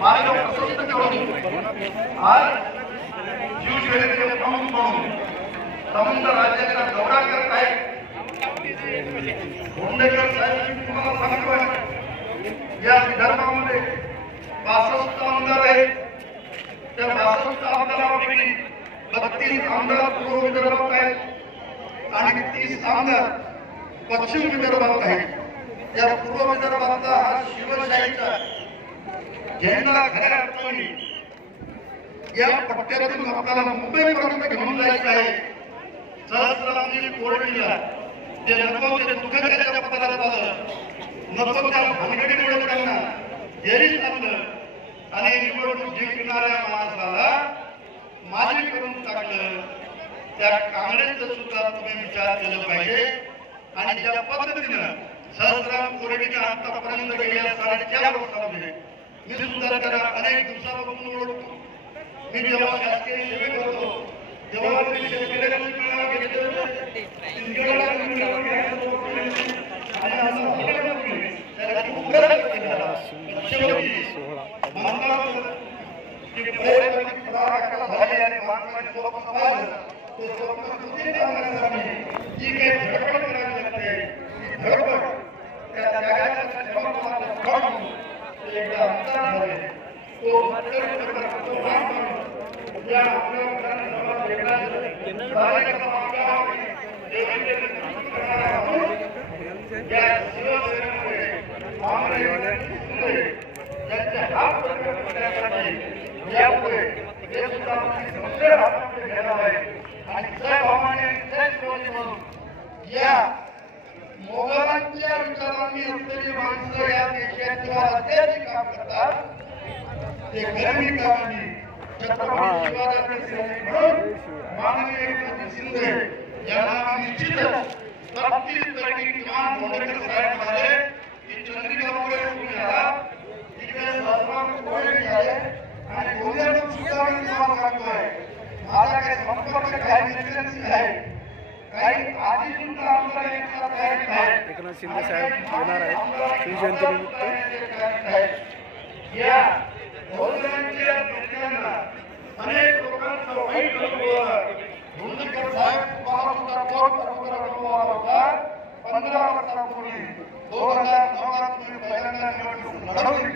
मानव प्रशस्त करून आज जीवशैलीचे प्रमुख म्हणून संबंध राज्याचा दौरा करत आहेत। भोंडेकर साहेब तुम्हाला सांगतोय या विदर्भामध्ये 62 आमदार आहेत। त्या 62 आमदारांपैकी 32 आमदार पूर्व विदर्भात आहेत आणि 30 आमदार पश्चिम विदर्भात आहेत। या पूर्व विदर्भातला हा शिवशाहीचा झेंडा खऱ्या अर्थाने या पट्ट्यातून आपल्याला मुंबईपर्यंत घेऊन जायचं आहे। सहस्रांनी कोर्टीला ते नको ते दुःख त्याच्या पत्रात आलं, नको त्या भानगडीमुळे त्यांना जेरीत आणलं आणि निवडणूक जिंकणाऱ्या माणसाला माजी करून टाकलं। त्या काँग्रेसचा सुद्धा तुम्ही विचार केला पाहिजे आणि ज्या पद्धतीनं सहस्राम कोरेडीने आतापर्यंत गेल्या 4.5 वर्षामध्ये मी सुद्धा त्याला अनेक दिवसापासून ओळखतो। मी जेव्हा शासकीय सेवेत होतो तेव्हा मी शेतकऱ्यांना घेतलं मोगलांच्या विचारांनी असलेली माणसं या देशाच्या अत्याधिक काम करतात। ते गरमी कामांनी छत्रपती शिवाजी सैनिक म्हणून माननीय एकनाथ शिंदे यांना निश्चितच 33% किमान भोंडेकर साहेब म्हणाले की चंद्रिकामुळे तुम्ही आहात तिकडे सहस्राम कोरेडी आहे आणि गोंदियातून सुद्धा मी तुम्हाला सांगतोय माझा काही संपर्क काही एजन्सी आहे काही आधी सुद्धा आमदार एकनाथ शिंदे साहेब येणार आहेत शिवजयंतीनिमित्त। या बहुजनांच्या नेत्यांना अनेक लोकांचा वाईट अनुभव आला। भोंडेकर साहेब तुम्हाला सुद्धा तोच अनुभव आला होता। 15 वर्षापूर्वी 2009 तुम्ही पहिल्यांदा निवडणूक लढवली